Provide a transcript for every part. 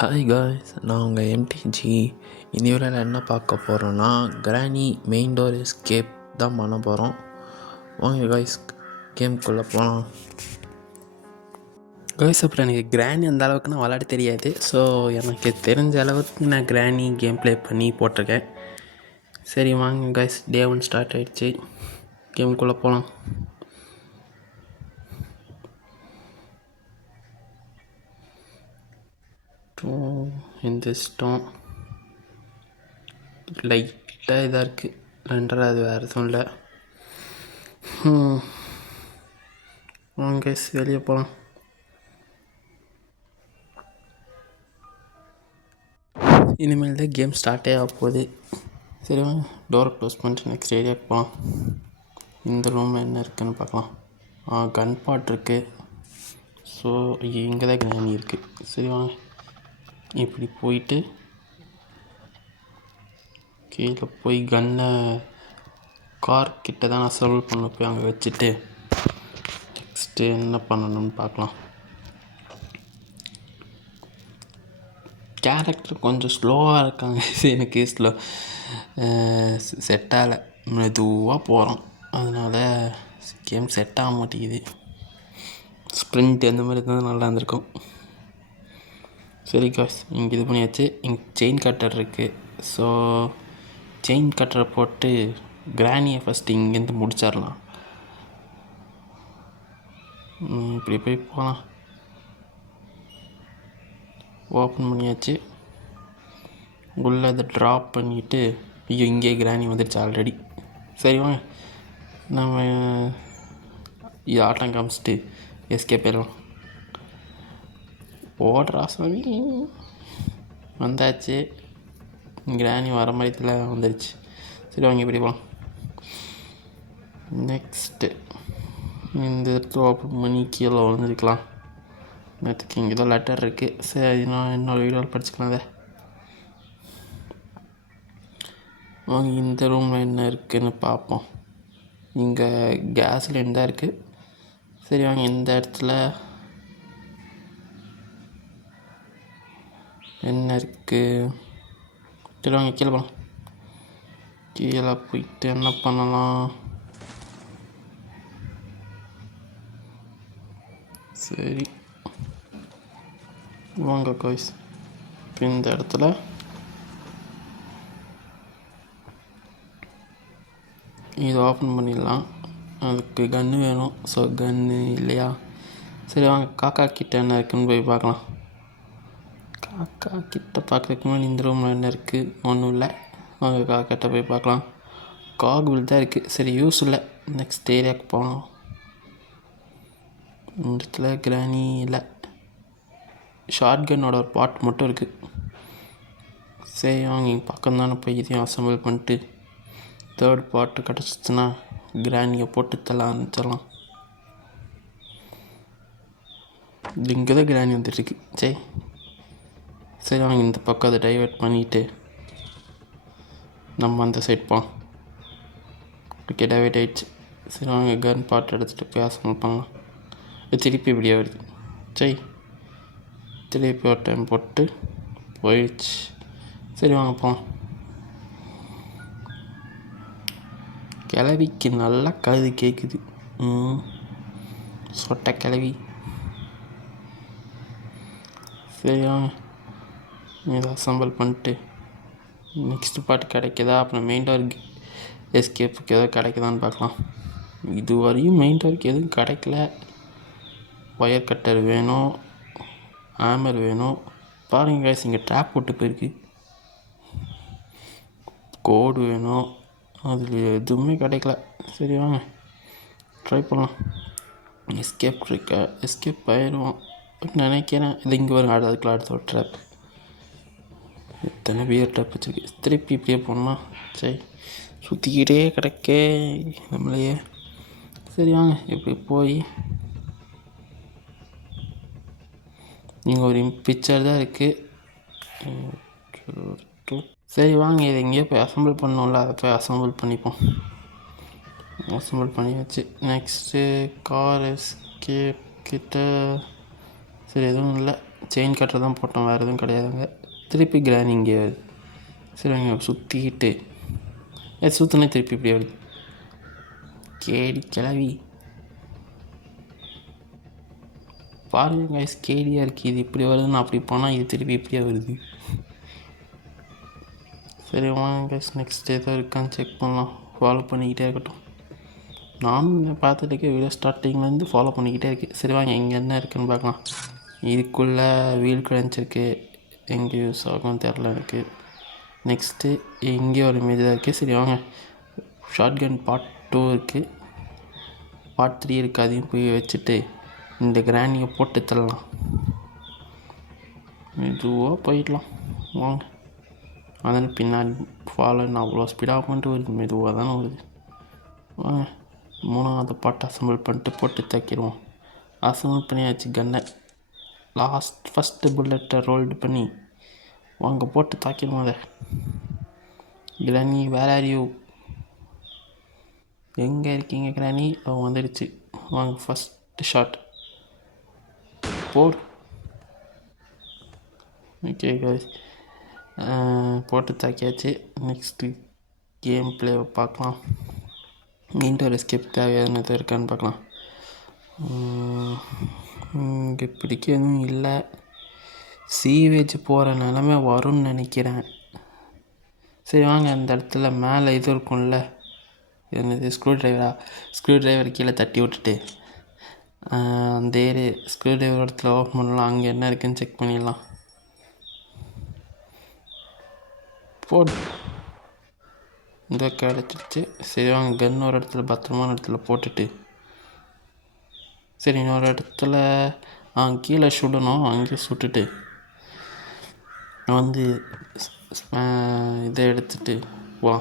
Hi guys, நான் உங்கள் MTG. இந்த வீடியோவில் என்ன பார்க்க போகிறோன்னா கிரானி மெயின் டோர் எஸ்கேப் தான் பண்ண போகிறோம். வாங்க காய்ஸ், கேம்குள்ளே போகலாம். காய்ஸ், அப்புறம் எனக்கு கிரானி அந்த அளவுக்கு நான் விளையாட தெரியாது. ஸோ எனக்கு தெரிஞ்ச அளவுக்கு நான் கிரானி கேம் ப்ளே பண்ணி போட்டிருக்கேன். சரி வாங்க காய்ஸ், டே 1 ஸ்டார்ட் ஆகிடுச்சு. கேமுக்குள்ளே போகலாம். எந்திரிச்சிட்டோம். லைட்டாக இதாக இருக்குது, ரெண்டாவது வேறு எதுவும் இல்லை. வாங்க காய்ஸ், வெளியே போகலாம். இனிமேல் தான் கேம் ஸ்டார்ட்டே ஆக போகுது. சரி வாங்க, டோரை க்ளோஸ் பண்ணிட்டு நெக்ஸ்ட் ஏரியாவுக்கு போகலாம். இந்த ரூமில் என்ன இருக்குதுன்னு பார்க்கலாம். கன் பாட் இருக்குது. ஸோ இங்கே தான் கிரானி இருக்குது. சரி வாங்க, இப்படி போயிட்டு கீழே போய் கன்னை கார் கிட்ட தான் நான் சர்வ் பண்ண போய் அங்கே வச்சுட்டு நெக்ஸ்ட்டு என்ன பண்ணணும்னு பார்க்கலாம். கேரக்டர் கொஞ்சம் ஸ்லோவாக இருக்காங்க. எனக்கு செட் ஆகலை. மெதுவாக போகிறோம், அதனால் கேம் செட் ஆக மாட்டேங்குது. ஸ்ப்ரிண்ட் அந்த மாதிரி இருந்தால் நல்லா இருந்திருக்கும். சரி காய்ஸ், இங்கே இது பண்ணியாச்சு. இங்கே செயின் கட்டர் இருக்குது. ஸோ செயின் கட்டரை போட்டு கிரானியை ஃபஸ்ட்டு இங்கேருந்து முடிச்சிடலாம். இப்படி போய் போகலாம். ஓப்பன் பண்ணியாச்சு. உள்ளே அதை ட்ராப் பண்ணிவிட்டு இங்கே கிரானி வந்துடுச்சு ஆல்ரெடி. சரி வாங்க, நம்ம இது ஆட்டம் காமிச்சிட்டு எஸ்கேப் போயிடலாம். ஓடுறா சாமி. வந்தாச்சு, கிரானி வர மாதிரி வந்துடுச்சு. சரி வாங்க, இப்படி போகலாம். நெக்ஸ்ட்டு இந்த இடத்துல ஓப்பன் பண்ணி கீழே வந்துருக்கலாம். நேற்றுக்கு இங்கே ஏதோ லெட்டர் இருக்குது. சரி, நான் என்னோடய வீடியோவில் படிச்சுக்கலாம். அதை வாங்க, இந்த ரூமில் என்ன இருக்குதுன்னு பார்ப்போம். இங்கே கேஸ் லைன் தான் இருக்குது. சரி வாங்க, இந்த இடத்துல என்ன இருக்குது? சரி வாங்க, கீழே போகலாம். கீழே போயிட்டு என்ன பண்ணலாம்? சரி வாங்க காய்ஸ், இப்போ இந்த இடத்துல இது ஓப்பன் பண்ணிடலாம். அதுக்கு கன்று வேணும். ஸோ கன்று இல்லையா? சரி வாங்க, காக்கா கிட்ட என்ன இருக்குன்னு போய் பார்க்கலாம். காக்கா கிட்ட பார்க்குறதுக்கு முன்னாடி இந்த ரூமில் என்ன இருக்குது? ஒன்றும் இல்லை. வாங்க காக்கிட்ட போய் பார்க்கலாம். காகுல் தான் இருக்குது. சரி, யூஸ் இல்லை. நெக்ஸ்ட் ஏரியாவுக்கு போகலாம். இந்த இடத்துல கிரானி இல்லை. ஷார்ட் கன்னோட ஒரு பாட் மட்டும் இருக்குது. சரி வாங்க, இங்கே பக்கம் தானே போய் இதையும் அசம்பிள் பண்ணிட்டு தேர்ட் பாட்டு கிடச்சிச்சின்னா கிரானியை போட்டு தள்ள ஆரம்பிச்சிடலாம். இங்கே தான் கிரானி வந்துட்டுருக்கு. சரி வாங்க, இந்த பக்கம் அதை டைவெர்ட் பண்ணிவிட்டு நம்ம அந்த சைட் போகலாம். ஓகே, டைவெர்ட் ஆகிடுச்சு. சரி வாங்க, கன் பாட்டு எடுத்துகிட்டு போய் அசம்பிள் பண்ணலாம். திருப்பி இப்படியே வருது. திருப்பி ஒரு டைம் போட்டு போயிடுச்சு. சரி வாங்க போகலாம். கிளவிக்கு நல்லா காது கேட்குது. சொட்டை கிளவி. சரி வாங்க, இதை அசம்பிள் பண்ணிட்டு நெக்ஸ்ட் பாட்டு கிடைக்குதா, அப்புறம் மெயின் டோருக்கு எஸ்கேப்புக்கு எதோ கிடைக்குதான்னு பார்க்கலாம். இது வரையும் மெயின் டோருக்கு எதுவும் கிடைக்கல. ஒயர் கட்டர் வேணும், ஹேமர் வேணும். பாருங்க கைஸ், இங்கே ட்ராப் போட்டு போயிருக்கு. கோடு வேணும், அதில் எதுவுமே கிடைக்கல. சரி வாங்க, ட்ரை பண்ணலாம். எஸ்கேப் இருக்கா? எஸ்கேப் ஆயிடுவோம் நினைக்கிறேன். இது இங்கே வரும். அதுக்குள்ள அடுத்த ஒரு ட்ராப். எத்தனை பேர் ட்ராப் வச்சுருக்கு. திருப்பி இப்படியே போனோம்னா சரி சுற்றிக்கிட்டே கிடைக்க நம்மளையே. சரி வாங்க, இப்படி போய் இங்கே ஒரு பிக்சர் தான் இருக்குது. சரி வாங்க, இதை எங்கேயோ போய் அசம்பிள் பண்ணோம்ல, அதை போய் அசம்பிள் பண்ணிப்போம். அசம்பிள் பண்ணியாச்சு. நெக்ஸ்ட்டு கார் எஸ்கேப் கிட்ட சரி எதுவும் இல்லை. செயின் கட்டர் தான் போட்டோம், வேறு எதுவும் கிடையாதுங்க. திருப்பி கிராணி இங்கே வருது. சரி வாங்க சுற்றிக்கிட்டு சுற்றினே திருப்பி இப்படி வருது. கேடி கிளவி பாருங்க கைஸ், கேடியாக இருக்குது. இது இப்படி வருதுன்னு அப்படி போனால் இது திருப்பி இப்படியே வருது. சரி வாங்க கைஸ், நெக்ஸ்ட் ஏதோ இருக்கான்னு செக் பண்ணலாம். ஃபாலோ பண்ணிக்கிட்டே இருக்கட்டும். நானும் பார்த்துட்டு இருக்கேன், வீடியோ ஸ்டார்டிங்லேருந்து ஃபாலோ பண்ணிக்கிட்டே இருக்குது. சரி வாங்க இங்கே என்ன இருக்குதுன்னு பார்க்கலாம். இதுக்குள்ளே வீல் கிடச்சிருக்கு, எங்கே யூஸ் ஆகும்னு தெரில எனக்கு. நெக்ஸ்ட்டு இங்கே ஒரு இமேஜ் தான் இருக்குது. சரி வாங்க, ஷார்ட் கன் பார்ட் 2 இருக்குது, பார்ட் 3 இருக்குது. அதையும் போய் வச்சுட்டு இந்த கிராணியை போட்டு தள்ளலாம். மெதுவாக போயிடலாம் வாங்க. அதனால் பின்னாடி ஃபாலோ அவ்வளோ ஸ்பீடாக பண்ணிட்டு வருது, மெதுவாக தானே வருது. வாங்க 3வது பாட்டு அசம்பிள் பண்ணிட்டு போட்டு தைக்கிடுவோம். அசம்பிள் பண்ணியாச்சு கன்னை. ஃபஸ்ட்டு புல்லட்டை ரோல்டு பண்ணி வாங்க போட்டு தாக்கிடுவோம் அதை. கிராணி வேர் ஆர் யூ? எங்கே இருக்கீங்க கிராணி? அவன் வந்துடுச்சு. வாங்க ஃபஸ்ட்டு ஷாட் போடு. ஓகே கைஸ், போட்டு தாக்கியாச்சு. நெக்ஸ்ட்டு கேம் பிளேவை பார்க்கலாம். இன்டோர் எஸ்கேப் தேவையானது இருக்கான்னு பார்க்கலாம். இங்கே பிடிக்க எதுவும் இல்லை. சீவேஜ் போகிற நிலமை வரும்னு நினைக்கிறேன். சரி வாங்க, அந்த இடத்துல மேலே இது இருக்கும்ல, என்னது ஸ்க்ரூ ட்ரைவரை கீழே தட்டி விட்டுட்டு அந்த ஸ்க்ரூ ட்ரைவர் இடத்துல ஓப்பன் பண்ணலாம். அங்கே என்ன இருக்குதுன்னு செக் பண்ணிடலாம். போடு, இந்த கிடச்சிருச்சு. சரி வாங்க, கன் ஒரு இடத்துல பத்திரமான இடத்துல போட்டுட்டு, சரி இன்னொரு இடத்துல கீழே சுடணும், அங்கேயே சுட்டுட்டு வந்து இதை எடுத்துகிட்டு வா.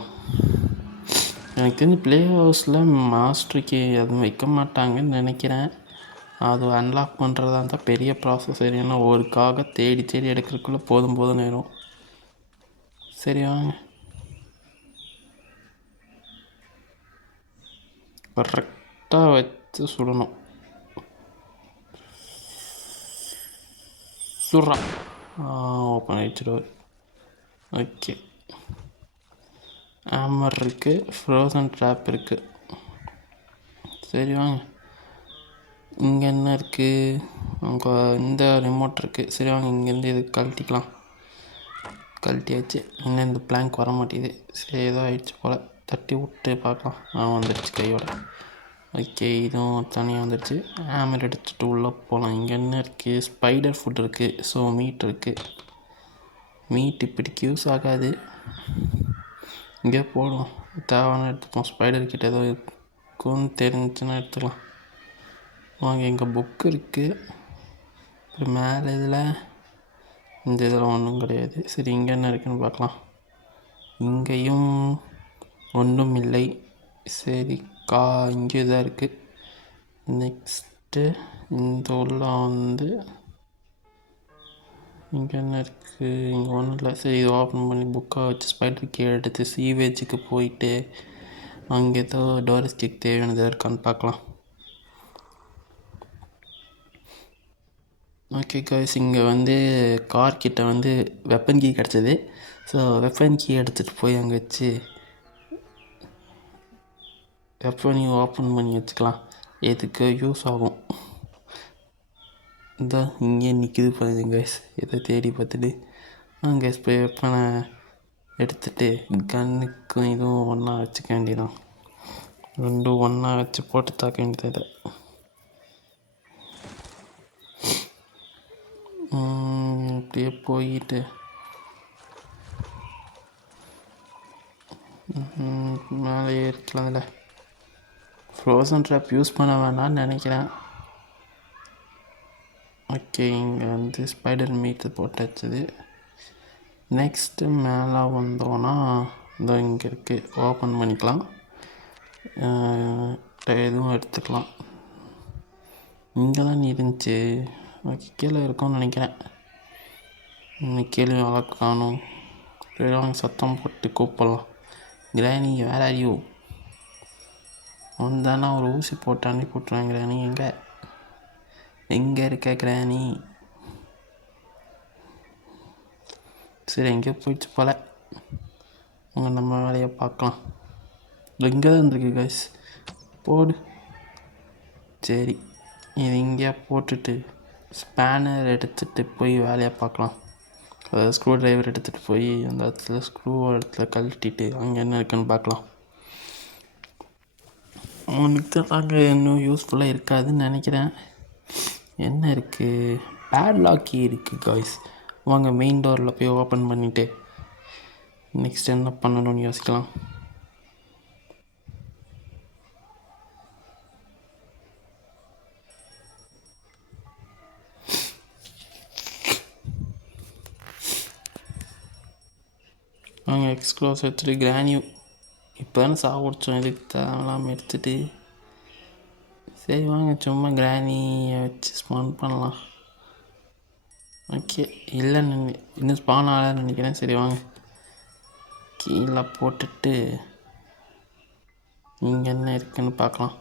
எனக்கு தெரிஞ்சு ப்ளே ஹவுஸில் மாஸ்டருக்கு அதுவும் வைக்க மாட்டாங்கன்னு நினைக்கிறேன். அது அன்லாக் பண்ணுறதா இருந்தால் பெரிய ப்ராசஸ். ஏன்னா ஒருக்காக தேடி எடுக்கிறதுக்குள்ளே போதும் நேரம். சரி வாங்க, கரெக்டாக வச்சு சுடணும். சுடுறா, ஓப்பன் ஆகிடுச்சு. ஓகே, ஹேமர் இருக்குது, ஃப்ரோசன் ட்ராப் இருக்குது. சரி வாங்க, இங்கே என்ன இருக்குது? அங்கே இந்த ரிமோட் இருக்குது. சரி வாங்க, இங்கேருந்து இது கழட்டிக்கலாம். கழட்டியாச்சு. இன்னும் இந்த பிளாங்க் வர மாட்டேங்குது. சரி ஏதோ ஆயிடுச்சு போல், தட்டி விட்டு பார்க்கலாம். வந்துடுச்சு கையோட. ஓகே, இதுவும் தனியாக வந்துடுச்சு. ஹேமர் எடுத்துகிட்டு உள்ளே போகலாம். இங்கே என்ன இருக்குது? ஸ்பைடர் ஃபுட் இருக்குது. ஸோ மீட் இருக்குது. மீட் இப்படிக்கு யூஸ் ஆகாது, இங்கே போடுவோம். தேவையான எடுத்துப்போம். ஸ்பைடர் கிட்ட ஏதோ இருக்குன்னு தெரிஞ்சுன்னா எடுத்துக்கலாம். வாங்க, எங்கள் புக்கு இருக்குது. அப்புறம் மேலே இதில் இந்த இதில் ஒன்றும் கிடையாது. சரி இங்கே என்ன இருக்குதுன்னு பார்க்கலாம். இங்கேயும் ஒன்றும் இல்லை. சரி இங்கே தான் இருக்குது. நெக்ஸ்ட்டு இந்த உள்ள வந்து இங்கே என்ன இருக்குது? இங்கே ஒன்றும் இல்லை. சரி இது ஓப்பன் பண்ணி புக்கை வச்சு ஸ்பைடர் கீ எடுத்து சீவேஜுக்கு போயிட்டு அங்கே ஏதோ டோர் எஸ்கேப் தேவையானதாக இருக்கான்னு பார்க்கலாம். ஓகே கைஸ், இங்கே வந்து கார்கிட்ட வந்து வெப்பன் கீ கிடச்சிது. ஸோ வெப்பன் கீ எடுத்துகிட்டு போய் அங்கே வச்சு வெப்பனையும் ஓப்பன் பண்ணி வச்சுக்கலாம். எதுக்கு யூஸ் ஆகும். இதான் இங்கே நிற்கிது பாருங்க கைஸ், எதை தேடி பார்த்துட்டு கைஸ் போய் வெப்பனை எடுத்துகிட்டு கன்னுக்கும் இதுவும் ஒன்றா வச்சுக்க வேண்டியதான். ரெண்டும் ஒன்றா வச்சு போட்டு தாக்க வேண்டியது. இப்படியே போயிட்டு மேலே ஏறிக்கலாம். அதில் ஃப்ரோசன் ட்ராப் யூஸ் பண்ண வேணான்னு நினைக்கிறேன். ஓகே, இங்கே வந்து ஸ்பைடர் மீட்டு போட்டு வச்சது. நெக்ஸ்ட்டு மேலே வந்தோன்னா இதோ இங்கே இருக்குது, ஓப்பன் பண்ணிக்கலாம். எதுவும் எடுத்துக்கலாம். இங்கே தான் இருந்துச்சு. ஓகே, கீழே இருக்கும்னு நினைக்கிறேன். கீழே நல்லா காணும். சத்தம் போட்டு கூப்பிடலாம். கிராணி வேர் ஆர் யூ? வந்தானா ஒரு ஊசி போட்டு அனுப்பி விட்ருவேன். கிராணி எங்கே இருக்க கிராணி? சரி எங்கேயோ போயிடுச்சு போல. நம்ம வேலையை பார்க்கலாம். இங்கே தான் இருந்திருக்கு கைஸ். போடு. சரி இது இங்கேயா போட்டுட்டு ஸ்பேனர் எடுத்துகிட்டு போய் வேலையை பார்க்கலாம். அதாவது ஸ்க்ரூ ட்ரைவர் எடுத்துகிட்டு போய் அந்த இடத்துல ஸ்க்ரூ இடத்துல கழட்டிட்டு அங்கே என்ன இருக்குன்னு பார்க்கலாம். அவனுக்கு தான் அங்கே இன்னும் யூஸ்ஃபுல்லாக இருக்காதுன்னு நினைக்கிறேன். என்ன இருக்குது, பேட்லாக்கி இருக்குது காய்ஸ். வாங்க மெயின் டோரில் போய் ஓப்பன் பண்ணிவிட்டு நெக்ஸ்ட் என்ன பண்ணணும்னு யோசிக்கலாம். நாங்கள் எக்ஸ்க்ளோஸ் எடுத்துகிட்டு கிரானியூ இப்போ தானே சாப்பிடுச்சோம், இதுக்கு தேவையில்லாமல் எடுத்துகிட்டு சரி வாங்க சும்மா கிரானியை வச்சு ஸ்பான் பண்ணலாம். ஓகே இல்லை இன்னும் ஸ்பான் ஆகலன்னு நினைக்கிறேன். சரி வாங்க கீழே போட்டுட்டு இங்கே என்ன இருக்குன்னு பார்க்கலாம்.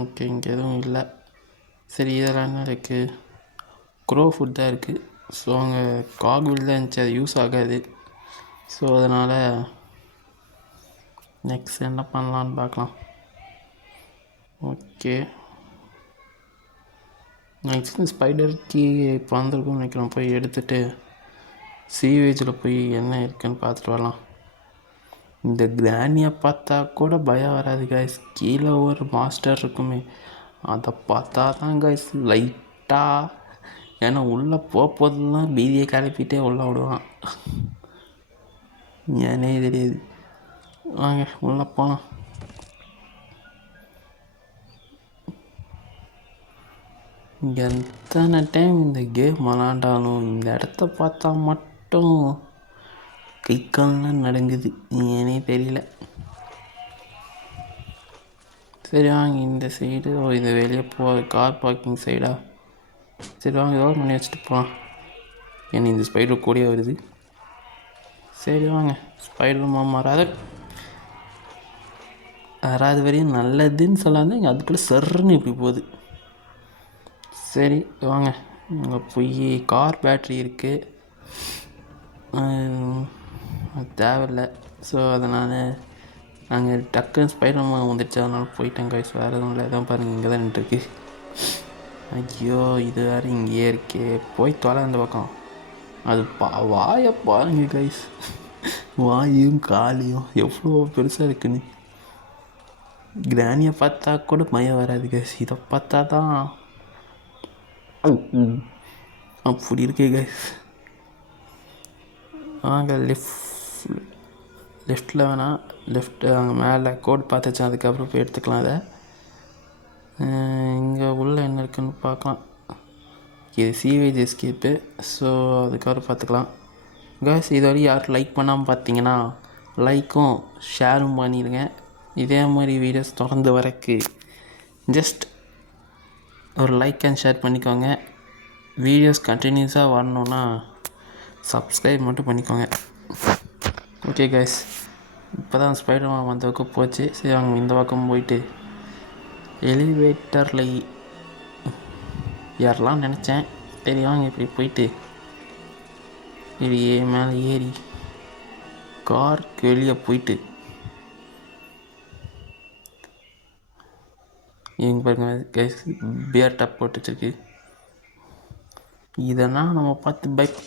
ஓகே இங்கே எதுவும் இல்லை. சரி இதெல்லாம் என்ன இருக்குது, க்ரோ ஃபுட் தான் இருக்குது. ஸோ அங்கே காக்வில் தான் இருந்துச்சு, அது யூஸ் ஆகாது. ஸோ அதனால் நெக்ஸ்ட் என்ன பண்ணலான்னு பார்க்கலாம். ஓகே நெக்ஸ்ட் ஸ்பைடருக்கு இப்போ வந்திருக்கும்னு நினைக்கிறோம். போய் எடுத்துகிட்டு சீவேஜில் போய் என்ன இருக்குன்னு பார்த்துட்டு வரலாம். இந்த கிரானியை பார்த்தா கூட பயம் வராது கைஸ். கீழே ஒரு மாஸ்டர் இருக்குமே, அதை பார்த்தா தான் கைஸ் லைட்டாக, ஏன்னா உள்ளே போதெல்லாம் பீதியை கிளப்பிட்டே உள்ளே விடுவான். ஏனே தெரியாது. வாங்க உள்ளே போகலாம். எத்தனை டைம் இந்த கேம் விளாண்டாலும் இந்த இடத்த பார்த்தா மட்டும் கை கால்லாம் நடுங்குது, ஏனே தெரியல. சரி வாங்க இந்த சைடு, இது வெளியே கார் பார்க்கிங் சைடா. சரி வாங்க ஏதோ பண்ணி வச்சுட்டு போகலாம். ஏன்னா இந்த ஸ்பைடர் கூடயே வருது. சரி வாங்க ஸ்பைடர் மாமா வராது வரையும் நல்லதுன்னு சொல்லாது, இங்கே அதுக்குள்ளே சர்ன்னு இப்படி போகுது. சரி வாங்க இங்கே போய் கார் பேட்ரி இருக்குது, அது தேவையில்லை. ஸோ அதனால் நாங்கள் டக்குன்னு ஸ்பைடர் மாமா வந்துடுச்சு, அதனால் போயிட்டேன் கைஸ். வேறு எதுவும் இல்லை, எதுவும் பாருங்கள் இங்கே தான் நின்றுருக்கு. ஐயோ இது வேறு இங்கேயே இருக்கே, போய் தொலை அந்த பக்கம். அது வாயை பாருங்க கைஸ், வாயும் காலையும் எவ்வளோ பெருசாக இருக்குன்னு. கிரானியை பார்த்தா கூட பயம் வராது கைஸ், இதை பார்த்தா தான் அப்படி இருக்கு கைஸ். வாங்க லெஃப்டில் வேணாம், அங்கே மேலே கோட் பார்த்துச்சேன், அதுக்கப்புறம் போய் எடுத்துக்கலாம். அதை இங்கே உள்ளே என்ன இருக்குன்னு பார்க்கலாம். இது சீவேஜ் எஸ்கேப்பு. ஸோ அதுக்கப்புறம் பார்த்துக்கலாம் கைஸ். இது வரைக்கும் யாரும் லைக் பண்ணாமல் பார்த்தீங்கன்னா லைக்கும் ஷேரும் பண்ணிடுங்க. இதே மாதிரி வீடியோஸ் தொடர்ந்து வரக்கு ஜஸ்ட் ஒரு லைக் அண்ட் ஷேர் பண்ணிக்கோங்க. வீடியோஸ் கண்டினியூஸாக வரணுன்னா சப்ஸ்கிரைப் மட்டும் பண்ணிக்கோங்க. ஓகே கைஸ், இப்போ தான் ஸ்பைடர் மேன் அந்த பக்கம் போச்சு. சரி அவங்க இந்த பக்கம் போயிட்டு எலிவேட்டரில் ஏறலாம் நினச்சேன். சரி வாங்க இப்படி போயிட்டு இது மேலே ஏறி காருக்கு வெளியே போயிட்டு எங்கே பாருங்க கைஸ் பியர் டாப் போட்டு வச்சுருக்கு. இதெல்லாம் நம்ம பார்த்து பைக்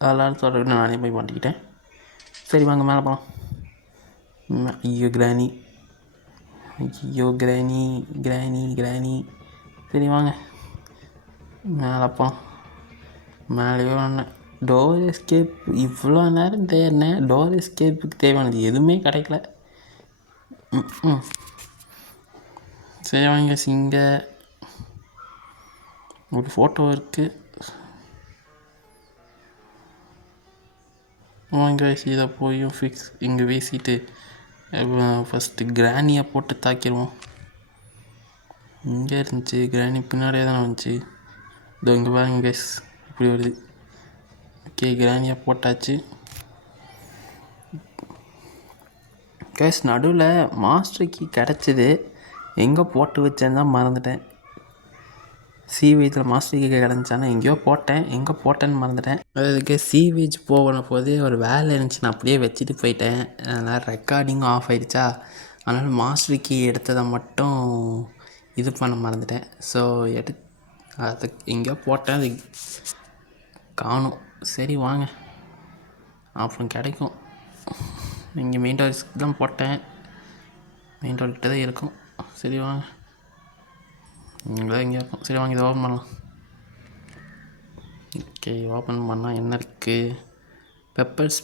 அதெல்லாம் சொல்கிறேன், நானே போய் மாட்டிக்கிட்டேன். சரி வாங்க மேலே போகலாம். ஐயோ கிரானி, ஐயோ கிரானி கிரானி கிரானி. சரி வாங்க மேலே போகலாம். மேலேயோ ஒன்று டோர் எஸ்கேப், இவ்வளோ நேரம் தேடினேன், டோர் எஸ்கேப்புக்கு தேவையானது எதுவுமே கிடைக்கல. சரி வாங்க இங்கே ஒரு ஃபோட்டோ இருக்குது. வாங்க இதை போயும் ஃபிக்ஸ் இங்கே வீசிட்டு ஃபஸ்ட்டு கிரானியை போட்டு தாக்கிடுவோம். இங்கே இருந்துச்சு கிரானி, பின்னாடியே தானே வந்துச்சு. இதோ இங்கே பாருங்க கைஸ் இப்படி வருது. ஓகே கிரானியை போட்டாச்சு கைஸ். நடுவில் மாஸ்டர் கீ கிடச்சிது, எங்கே போட்டு வச்சேன்னு தான் மறந்துட்டேன். சீவேஜில் மாஸ்டர் கீ கிடந்துச்சானே எங்கேயோ போட்டேன், எங்கே போட்டேன்னு மறந்துட்டேன். அதுக்கு சீவேஜ் போன போது ஒரு வேலை இருந்துச்சு, நான் அப்படியே வச்சுட்டு போயிட்டேன். அதனால் ரெக்கார்டிங்கும் ஆஃப் ஆகிடுச்சா, அதனால் மாஸ்டர் கீ எடுத்ததை மட்டும் இது பண்ண மறந்துட்டேன். ஸோ அது எங்கேயோ போட்டேன், அது காணும். சரி வாங்க, அப்புறம் கிடைக்கும். இங்கே மெயின் டோர்ஸ்க்கு தான் போட்டேன், மெயின் டோர்கிட்ட தான் இருக்கும். சரி வாங்க, இங்கே தான் எங்கேயா இருக்கும். சரி வாங்க, இதை ஓப்பன் பண்ணலாம். ஓகே, ஓப்பன் பண்ணால் என்ன இருக்குது? பெப்பர்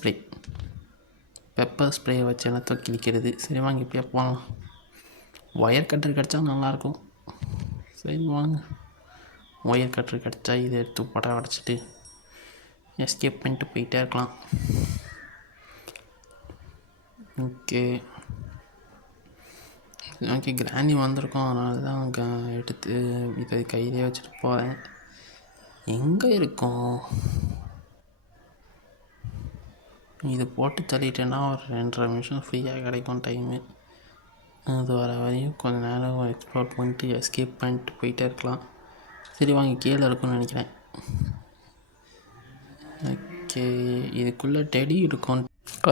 ஸ்ப்ரே வச்சு என்னத்தோ கிழிக்கிறது. சரி வாங்க, இப்படியே போகலாம். ஒயர் கட்டர் கிடச்சா நல்லாயிருக்கும். சரி வாங்க, ஒயர் கட்டர் கிடச்சா இதை எடுத்து படம் அடைச்சிட்டு எஸ்கேப் பண்ணிட்டு போயிட்டே இருக்கலாம். ஓகே, கிராணி வந்திருக்கோம், அதனால தான் எடுத்து இதை கையிலே வச்சுட்டு போகிறேன். எங்கே இருக்கும்? இது போட்டு தள்ளிட்டேன்னா ஒரு 2.5 நிமிஷம் ஃப்ரீயாக கிடைக்கும் டைமு. அது வர வரையும் கொஞ்சம் நேரம் எக்ஸ்ப்ளோர் பண்ணிட்டு எஸ்கேப் பண்ணிட்டு போயிட்டே இருக்கலாம். சரி வாங்க, கீழே இருக்கும்னு நினைக்கிறேன். ஓகே, இதுக்குள்ளே டெடி இருக்கும்,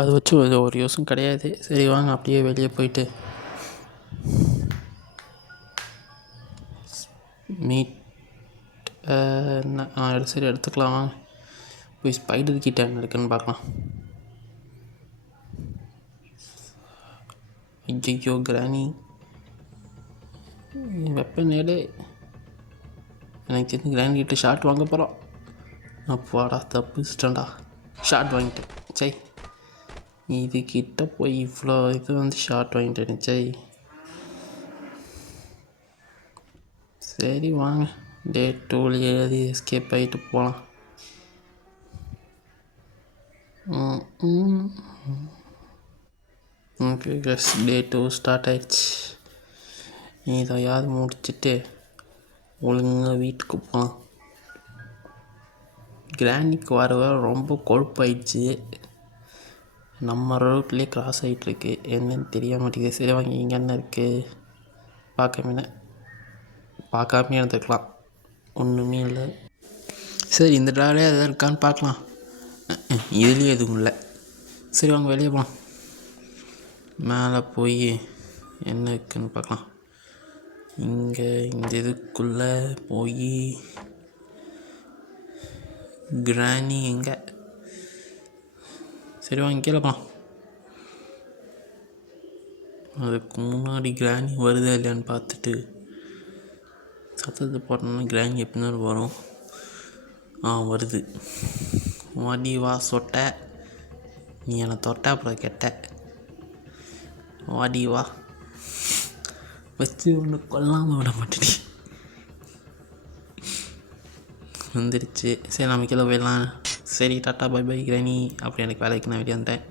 அதை வச்சு ஒரு யூஸும் கிடையாது. சரி வாங்க, அப்படியே வெளியே போயிட்டு மீட் சரி எடுத்துக்கலாம். வாங்க போய் ஸ்பைடர் கிட்ட என்ன இருக்குன்னு பார்க்கலாம். ஐயோ கிராணி, வெப்பன் எடு. எனக்கு தெரிஞ்சு கிராணி கிட்ட ஷார்ட் வாங்க போகிறோம். அப்பாடா, தப்பிச்சிட்டேன்டா, ஷார்ட் வாங்கிட்டேன். சரி, இது கிட்ட போய் இவ்வளோ இது ஷார்ட் வாங்கிட்டேன். சரி சரி வாங்க, டே 2 எழுதி எஸ்கேப் ஆகிட்டு போகலாம். ஓகே கஸ், டே 2 ஸ்டார்ட் ஆயிடுச்சு. இதையாவது முடிச்சுட்டு ஒழுங்காக வீட்டுக்கு போகலாம். கிராண்டிக்கு வர ரொம்ப கொழுப்பாயிடுச்சு, நம்ம ரோட்லேயே கிராஸ் ஆகிட்டுருக்கு, என்னன்னு தெரிய மாட்டேங்குது. சரி வாங்கி, இங்கே என்ன இருக்குது? பார்க்காமே இருந்துருக்கலாம், ஒன்றுமே இல்லை. சரி, இந்த ட்ராவிலே எதாவது இருக்கான்னு பார்க்கலாம். இதுலேயும் எதுவும் இல்லை. சரி வாங்க, வெளியே போகலாம். மேலே போய் என்ன இருக்குன்னு பார்க்கலாம். இங்கே இந்த இதுக்குள்ளே போய் கிராணி எங்கே? சரி வாங்க, கீழே போகலாம். அதுக்கு முன்னாடி கிராணி வருதா இல்லையான்னு பார்த்துட்டு சத்தத்தை போட்டோம்னா கிராணி எப்படினாரு வரும். வருது. வாடி வா சொட்ட, நீ என்னை தொட்ட அப்புறம் கெட்ட. வாடி வா, வச்சு ஒன்று கொல்லாமல் விட மாட்டேடி. வந்துடுச்சு. சரி, நம்ம கீழே போயிடலாம். சரி, டாட்டா பை பை கிராணி. அப்படி எனக்கு வேலைக்கு நான் வெளியே வந்தேன்.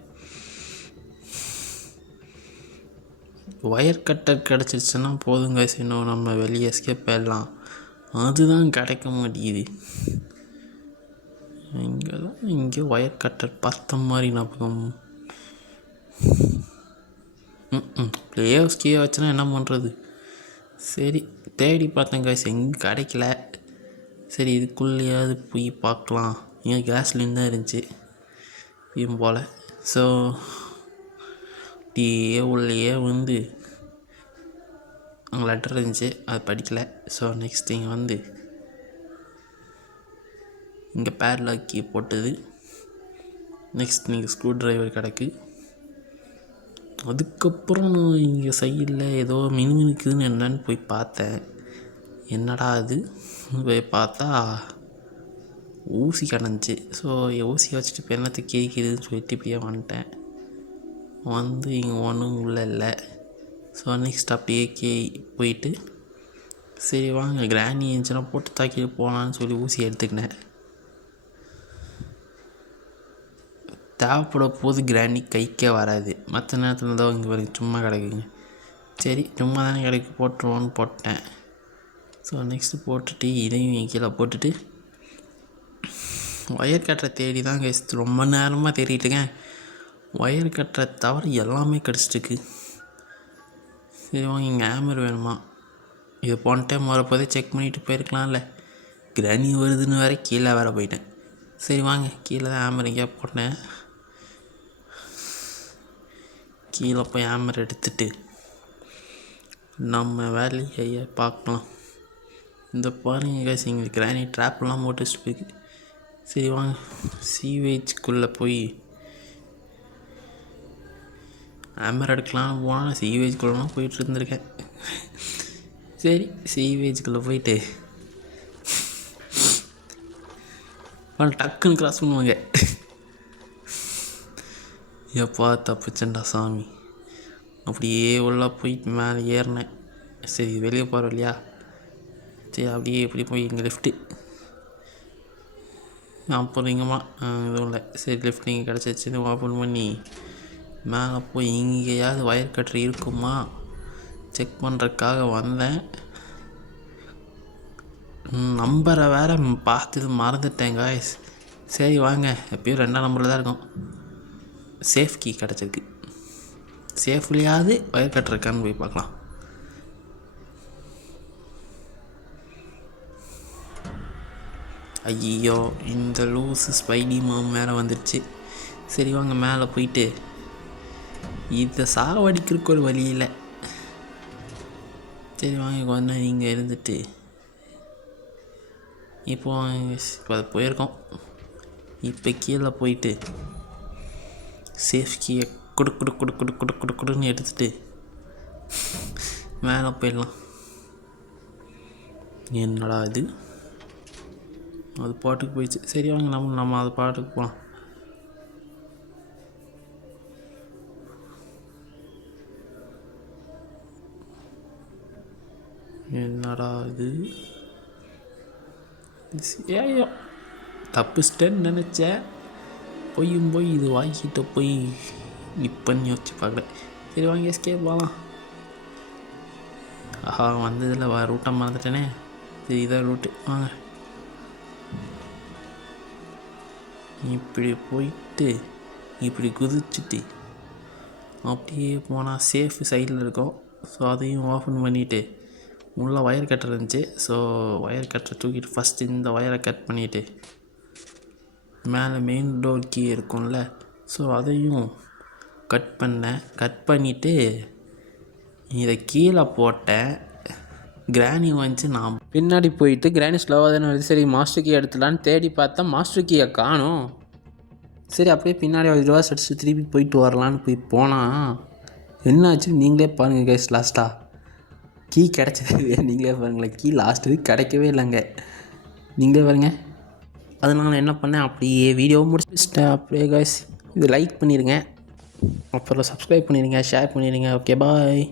ஒயர் கட்டர் கிடச்சிருச்சுன்னா போதுங்க, இன்னும் நம்ம வெளியே எஸ்கேப் போயிடலாம். அதுதான் கிடைக்க மாட்டேங்குது. இங்கே ஒயர் கட்டர் பார்த்த மாதிரி ஞாபகம். பிளேயர்ஸ்கே வச்சுனா என்ன பண்ணுறது? சரி, தேடி பார்த்தேன் கைஸ், எங்கே கிடைக்கல. சரி, இதுக்குள்ளேயாவது போய் பார்க்கலாம். இங்கே கேஸ்லின் தான் இருந்துச்சு இதுவும் போல். ஸோ உள்ளேயே அங்கே லெட்டர் இருந்துச்சு, அது படிக்கலை. ஸோ நெக்ஸ்ட் இங்கே இங்கே பேட்லாக் கீ போட்டது. நெக்ஸ்ட் நீங்கள் ஸ்க்ரூ ட்ரைவர் கிடக்கு. அதுக்கப்புறம் நான் இங்கே சைடில் ஏதோ மினுமினுக்குதுன்னு என்னன்னு போய் பார்த்தேன். என்னடா அது போய் பார்த்தா ஊசி கிடந்துச்சு. ஸோ ஊசியை வச்சுட்டு இப்போ என்னத்துக்கு கேட்குதுன்னு சொல்லிட்டு இப்படியே வந்துட்டேன். இங்கே ஒன்றும் உள்ளே இல்லை. ஸோ நெக்ஸ்ட் அப்படியே போயிட்டு சரி வாங்க கிராணி இருந்துச்சுன்னா போட்டு தாக்கிட்டு போகலான்னு சொல்லி ஊசி எடுத்துக்கினேன். தேவைப்பட போது கிராணி கைக்கே வராது. மற்ற நேரத்தில் தான் இங்கே வரைக்கும் சும்மா கிடக்குங்க. சரி, சும்மா தானே கிடைக்கு, போட்டுருவோன்னு போட்டேன். ஸோ நெக்ஸ்ட்டு போட்டுட்டு இதையும் கீழே போட்டுட்டு ஒயர் கட்டரை தேடி தான் ரொம்ப நேரமாக தேடிட்டுருக்கேன். ஒயர் கட்டரை தவிர எல்லாமே கிடச்சிட்டுருக்கு. சரி வாங்க, இங்கே ஹேமர் வேணுமா? இது போன டைம் வரப்போதே செக் பண்ணிவிட்டு போயிருக்கலாம்ல. கிராணி வருதுன்னு வேறு கீழே வேறு போயிட்டேன். சரி வாங்க, கீழே தான் ஹேமர் எங்கேயா போட்டேன். கீழே போய் ஹேமர் எடுத்துட்டு நம்ம வேலையை பார்க்கலாம். இந்த பாருங்க கைஸ், இங்கே கிராணி ட்ராப்லாம் போட்டு வச்சுட்டு போயிருக்கு. சரி வாங்க, சீவேஜ்குள்ளே போய் ஹேமர் எடுக்கலாம்னு போனால் சீவேஜ்குள்ளெலாம் போயிட்டு இருந்திருக்கேன். சரி, சீவேஜ்குள்ளே போயிட்டு டக்குன்னு கிராஸ் பண்ணுவாங்க. எப்பா தப்புச்சண்டா சாமி. அப்படியே உள்ளே போய் மேலே ஏறினேன். சரி வெளியே போகிற இல்லையா, சரி அப்படியே இப்படி போய் இங்கே லெஃப்ட்டு அப்புறம் இங்கேமா எதுவும் இல்லை. சரி லெஃப்ட் இங்கே கிடச்சிச்சின்னு ஓப்பன் பண்ணி மேலே போய் இங்கேயாவது வயர் கட்டர் இருக்குமா செக் பண்ணுறதுக்காக வந்தேன். நம்பரை வேறு பார்த்து மறந்துட்டேன் காய்ஸ். சரி வாங்க, எப்பயும் 2ஆம் நம்பரில் தான் இருக்கும். சேஃப் கீ கிடச்சிருக்கு. சேஃப்லையாவது வயர் கட்டுறக்கான்னு போய் பார்க்கலாம். ஐயோ, இந்த லூஸு ஸ்பைடி மாம் மேலே வந்துடுச்சு. சரி வாங்க மேலே போயிட்டு இதை சாவடிக்கிறதுக்கு ஒரு வழி இல்லை. சரி வாங்க கொஞ்சம் இங்கே இருந்துட்டு இப்போ அது போயிருக்கோம். இப்போ கீழே போயிட்டு சேஃப் கீயை கொடுன்னு எடுத்துட்டு மேலே போயிடலாம். என்னடா இது, அது பாட்டுக்கு போயிடுச்சு. சரி வாங்க நம்ம அது பாட்டுக்கு போகலாம். என்னடா இது, ஏயோ தப்பிச்சிட்டேன்னு நினச்சேன். போய் இது வாங்கிட்ட போய் இப்பன்னு யோசிச்சு பார்க்கல. சரி வாங்கி எஸ்கேப் போகலாம். ஆஹா, வந்ததில் ரூட்டை மறந்துட்டேனே. சரி இதான் ரூட்டு, வாங்க. இப்படி போயிட்டு இப்படி குதிச்சுட்டு அப்படியே போனால் சேஃப் சைடில் இருக்கும். ஸோ அதையும் ஓப்பன் பண்ணிவிட்டு உள்ளே ஒயர் கட்டர் இருந்துச்சு. ஸோ ஒயர் கட்டரை தூக்கிட்டு ஃபஸ்ட்டு இந்த ஒயரை கட் பண்ணிவிட்டு மேலே மெயின் டோர் கீ இருக்கும்ல, ஸோ அதையும் கட் பண்ணேன். கட் பண்ணிவிட்டு இதை கீழே போட்டேன். கிராணி வந்துச்சு. நான் பின்னாடி போயிட்டு கிராணி ஸ்லோவாக தானே வருது, சரி மாஸ்டர் கீ எடுத்துலான்னு தேடி பார்த்தா மாஸ்டர் கீயை காணும். சரி அப்படியே பின்னாடி ஒரு ரிவர்ஸ் அடிச்சு திருப்பி போயிட்டு வரலான்னு போய் போனால் என்னாச்சு நீங்களே பாருங்கள் கைஸ். லாஸ்ட்டாக கீ கிடச்சது நீங்களே பாருங்களேன். கீ லாஸ்ட்டு கிடைக்கவே இல்லைங்க, நீங்களே பாருங்க. அதனால் நான் என்ன பண்ணேன், அப்படியே வீடியோ முடிச்சுட்டேன். அப்படியே கைஸ் இது லைக் பண்ணிடுங்க, அப்புறம் சப்ஸ்கிரைப் பண்ணிடுங்க, ஷேர் பண்ணிடுங்க. Okay bye.